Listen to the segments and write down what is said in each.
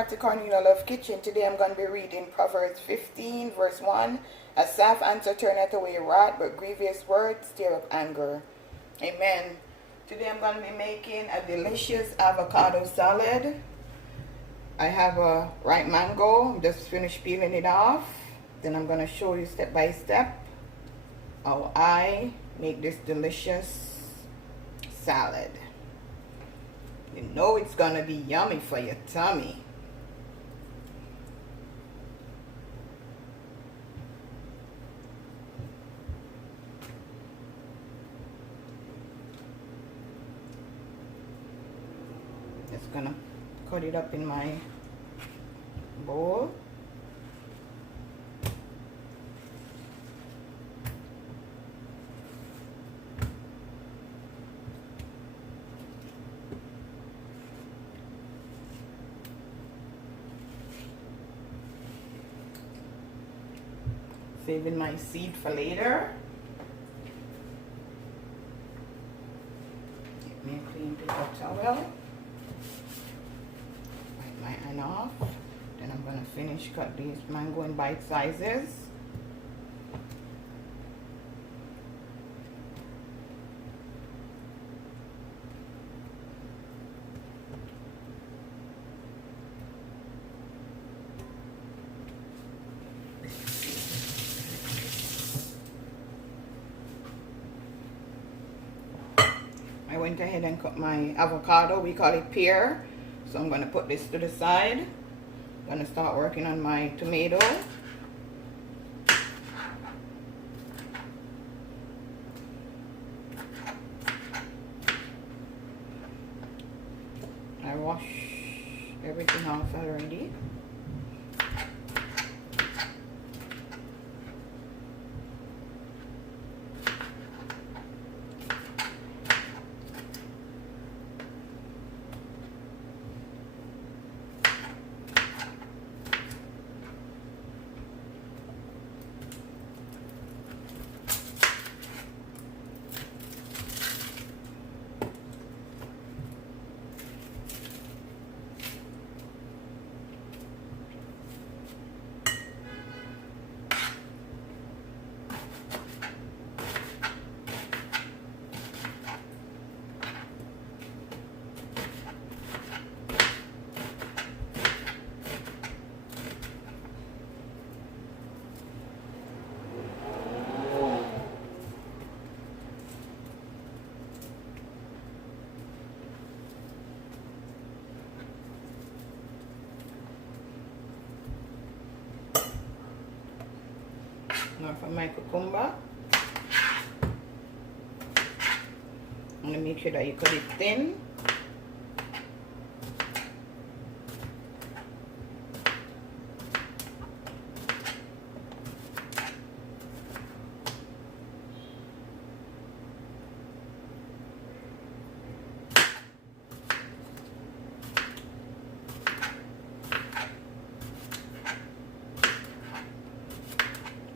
back to Cornelialove Kitchen. Today I'm going to be reading Proverbs 15 verse 1. A soft answer turneth away wrath, but grievous words stir up anger. Amen. Today I'm going to be making a delicious avocado salad. I have a ripe mango. I'm just finished peeling it off. Then I'm going to show you step by step how I make this delicious salad. You know it's gonna be yummy for your tummy. Just gonna cut it up in my bowl. Saving my seed for later. Get me a clean paper towel. Wipe my hand off. Then I'm gonna finish cut these mango in bite sizes. I went ahead and cut my avocado. We call it pear. So I'm going to put this to the side. I'm going to start working on my tomato. I wash everything off already. Now for my cucumber, I'm going to make sure that you cut it thin.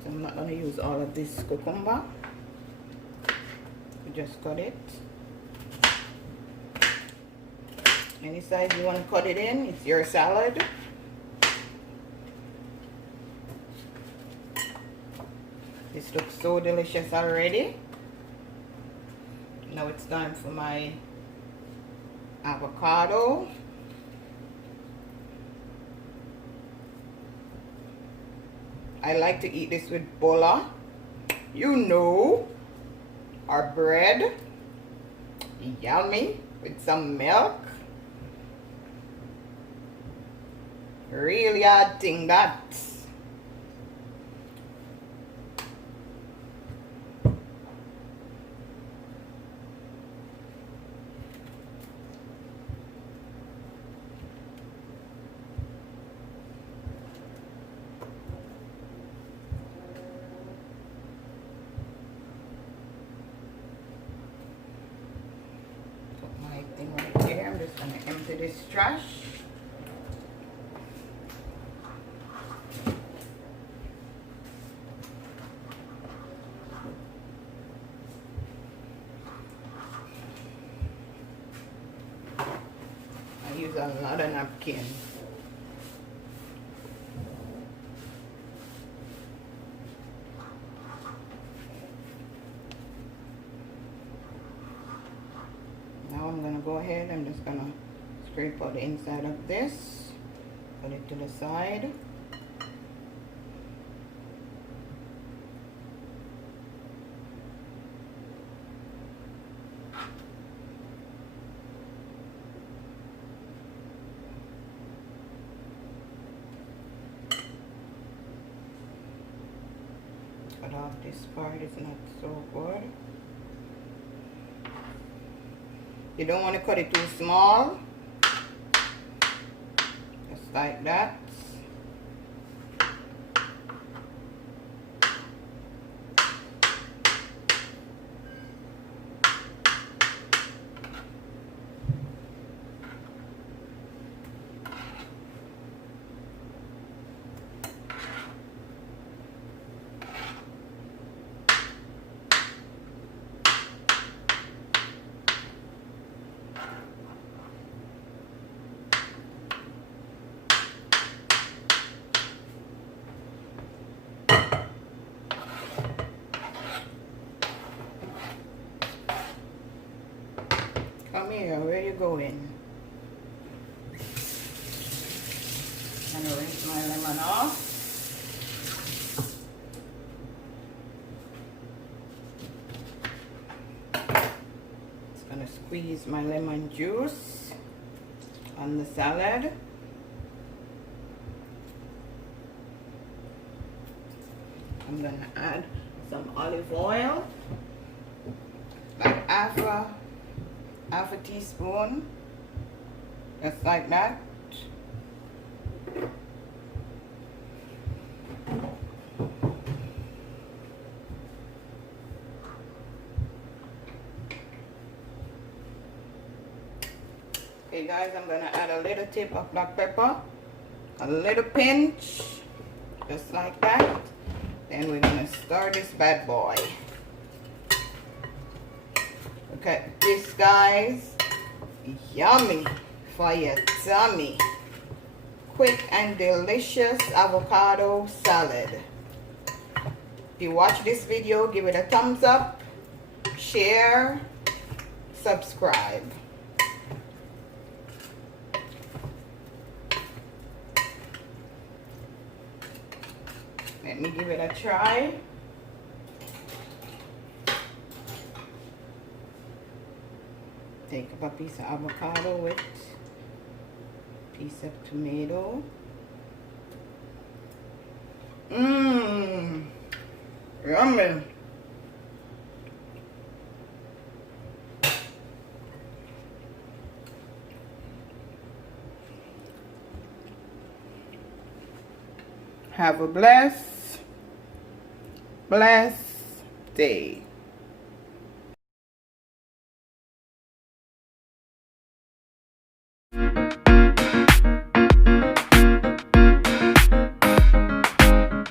I'm not going to use all of this cucumber. Just cut it. Any size you want to cut it in, it's your salad. This looks so delicious already. Now it's time for my avocado. I like to eat this with bola, you know, or bread. Yummy, with some milk. Really odd thing that. Thing right there. I'm just going to empty this trash. I use a lot of napkin. ahead, I'm just gonna scrape out the inside of this, put it to the side. Cut off this part, it's not so good. You don't want to cut it too small, just like that. Come here, where you going? I'm gonna rinse my lemon off. Just gonna squeeze my lemon juice on the salad. I'm gonna add some olive oil, like half a teaspoon, just like that. Okay guys, I'm gonna add a little tip of black pepper, a little pinch, just like that. Then we're gonna stir this bad boy. Look at this, guys. Yummy for your tummy. Quick and delicious avocado salad. If you watch this video, give it a thumbs up, share, subscribe. Let me give it a try. Take up a piece of avocado with a piece of tomato. Mmm, yummy. Have a blessed day.